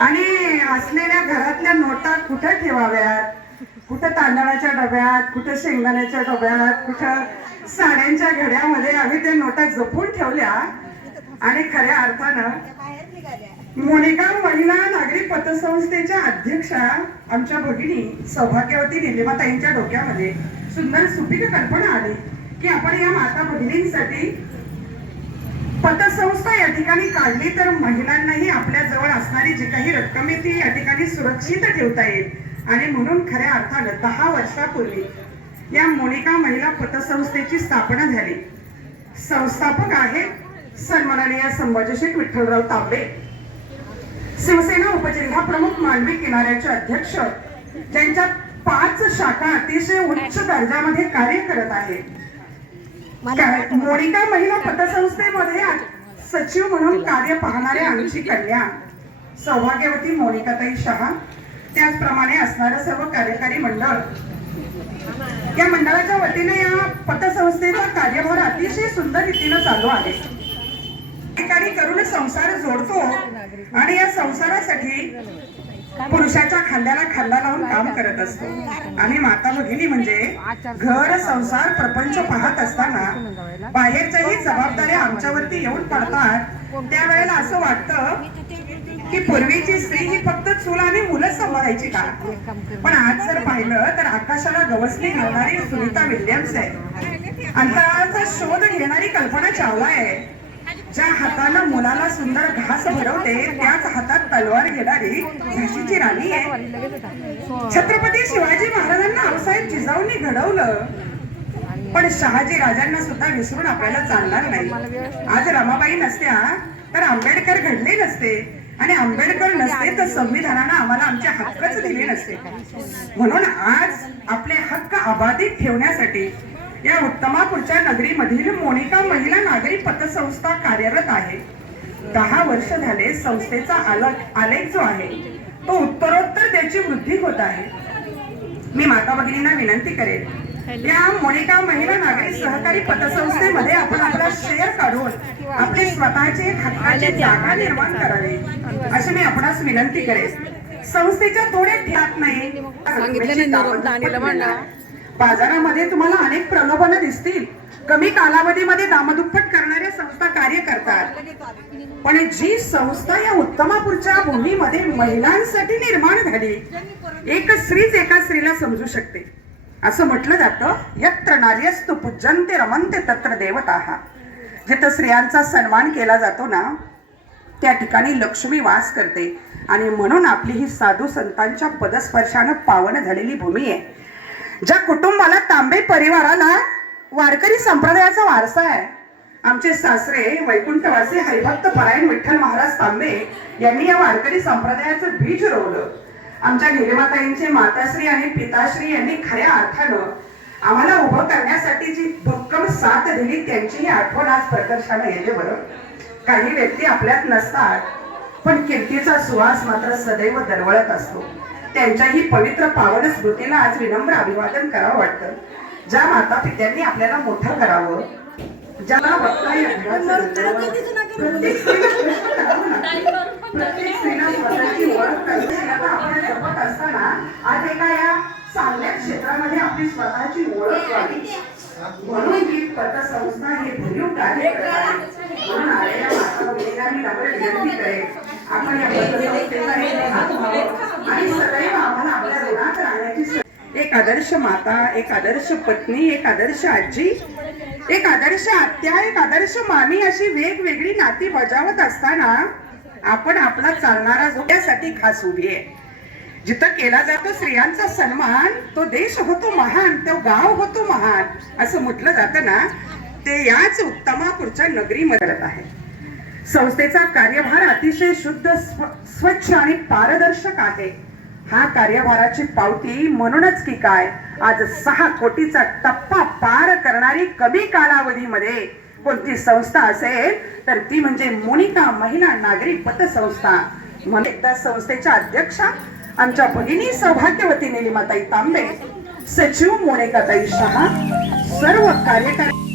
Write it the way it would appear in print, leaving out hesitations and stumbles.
आणि असलेल्या घरातल्या नोटा कुठं ठेवाव्यात, कुठं तांदळाच्या डब्यात, कुठं शेंगदाण्याच्या डब्यात, कुठं साड्यांच्या घड्यामध्ये आम्ही त्या नोटा जपून ठेवल्या. आणि खऱ्या अर्थानं मोनिका महिला नागरी पतसंस्थेच्या अध्यक्षा आमच्या भगिनी सौभाग्यवती निलिमाताईंच्या डोक्यामध्ये सुंदर सुपीक कल्पना आली की आपण या माता भगिनींसाठी पतसंस्था या ठिकाणी काढली तर महिलांनाही आपल्या जवळ असणारी जी काही रक्कम आहे ती या ठिकाणी सुरक्षित ठेवता येईल. आणि म्हणून खऱ्या अर्थानं 10 वर्षापूर्वी या मोनिका महिला पतसंस्थेची स्थापना झाली. संस्थापक आहेत सन्माननीय संभाजी शेठ विठ्ठलराव तांबे, शिवसेना उपजिल्हा प्रमुख मांडवी किनाऱ्याचे अध्यक्ष, ज्यांच्या 5 शाखा अतिशय उच्च दर्जामध्ये कार्य करत आहेत. मोनिका महिला पतसंस्थेमध्ये सचिव म्हणून कार्य पाहणारे आमची कन्या सौभाग्यवती मोनिकाताई शहा, त्याचप्रमाणे असणारं सर्व कार्यकारी मंडळ. या मंडळाच्या वतीने या पतसंस्थेचा कार्यभार अतिशय सुंदर रीतीने चालू आहे. ठिकाणी करून संसार जोडतो आणि या संसारासाठी पुरुषाच्या खांद्याला खांदा लावून काम करत असतो. आणि माता भगिनी म्हणजे घर संसार प्रपंच पाहत असताना बाहेरच्याही जबाबदाऱ्या आमच्यावरती येऊन पडतात. त्यावेळेला असं वाटतं की पूर्वीची स्त्री ही फक्त चूल आणि मुलं सांभाळायची का, पण आज जर पाहिलं तर आकाशाला गवसणी घालणारी सुनीता विल्यम्स आहे, अंतराळाचा शोध घेणारी कल्पना चावला आहे, ज्या हातानं मुलाला सुंदर घास भरवते त्याच हातात तलवार घेणारी झाशीची राणी आहे. छत्रपती शिवाजी महाराजांना आऊसाहेब जिजाऊंनी घडवलं, पण शहाजी राजांना सुद्धा विसरून आपल्याला चालणार नाही. आज रमाबाई नसत्या तर आंबेडकर घडले नसते, आणि आंबेडकर नसते तर संविधानानं आम्हाला आमचे हक्कच दिले नसते. म्हणून आज आपले हक्क अबाधित ठेवण्यासाठी या उत्तमापूरच्या नगरीमधील मोनिका महिला नागरी पतसंस्था कार्यरत आहे. 10 वर्ष झाले संस्थेचा आलेख जो आहे तो उत्तरोत्तर त्याची वृद्धी होत आहे. मी माता भगिनींना विनंती करेन या मोनिका महिला नागरी सहकारी पतसंस्थेमध्ये आपण आपला शेअर काढून आपली स्वतःची हक्काची जागा निर्माण करावी अशी मी आपणास विनंती करेन. संस्थेच्या थोडे ध्यात नाही, बाजारामध्ये तुम्हाला अनेक प्रलोभनं दिसतील. कमी कालावधीमध्ये दामदुप्पट करणाऱ्या संस्था कार्य करतात, पण जी संस्था या उत्तमापूरच्या भूमीमध्ये महिलांसाठी निर्माण झाली, एक स्त्रीच एका स्त्रीला समजू शकते. असं म्हटलं जातं, यत्र नार्यस्तु पूज्यन्ते रमन्ते तत्र देवताः. जिथं स्त्रियांचा सन्मान केला जातो ना त्या ठिकाणी लक्ष्मी वास करते. आणि म्हणून आपली ही साधू संतांच्या पदस्पर्शानं पावन झालेली भूमी आहे. ज्या कुटुंबाला तांबे परिवाराला वारकरी संप्रदायाचा वारसा आहे. आमचे सासरे वैकुंठवासी हरिभक्त परायण विठ्ठल महाराज तांबे यांनी या वारकरी संप्रदायाचं बीज रोवलं. आमच्या निलिमाताईंचे माताश्री आणि पिताश्री यांनी खऱ्या अर्थानं आम्हाला उभं करण्यासाठी जी भक्कम साथ दिली त्यांची आठवण आज प्रकर्षानं येते. बरं, काही व्यक्ती आपल्यात नसतात, पण कीर्तीचा सुवास मात्र सदैव दरवळत असतो. त्यांच्याही पवित्र पावन स्मृतीला आज विनम्र अभिवादन करावं वाटतं. ज्या माता पित्यांनी आपल्याला मोठं करावं, ज्याला प्रत्येक स्त्रीला स्वतःची ओळख आपण जपत असताना आज एका या चांगल्या क्षेत्रामध्ये आपली स्वतःची ओळख व्हावी म्हणून ही पतसंस्था हे भरीव कार्य करत आहे. म्हणून आलेल्या माता भगिनींनी नम्र विनंती करेल आपण या पतसंस्थेचा एक भाग व्हावं आणि सदैव आम्हाला आपल्या ऋणात राहण्याची. एक आदर्श माता, एक आदर्श पत्नी, एक आदर्श आजी, एक आदर्श आत्या, एक आदर्श मामी अशी वेगवेगळी नाती बजावत असताना आपण आपला चालणारा जो त्यासाठी खास उभी आहे. जिथं केला जातो स्त्रियांचा सन्मान तो देश होतो महान, तो गाव होतो महान असं म्हटलं जातं ना, ते याच उत्तमापूरच्या नगरीमध्ये आहे. संस्थेचा कार्यभार अतिशय शुद्ध, स्वच्छ आणि पारदर्शक आहे. हा कार्यभाराची पावती म्हणूनच की काय आज 6 कोटीचा टप्पा पार करणारी कमी कालावधीमध्ये कोणती संस्था असेल तर ती म्हणजे मोनिका महिला नागरी पतसंस्था. म्हणून एकदा संस्थेच्या अध्यक्षा आमच्या भगिनी सौभाग्यवती निलिमाताई तांबे, सचिव मोनिकाताई शहा, सर्व कार्यकारी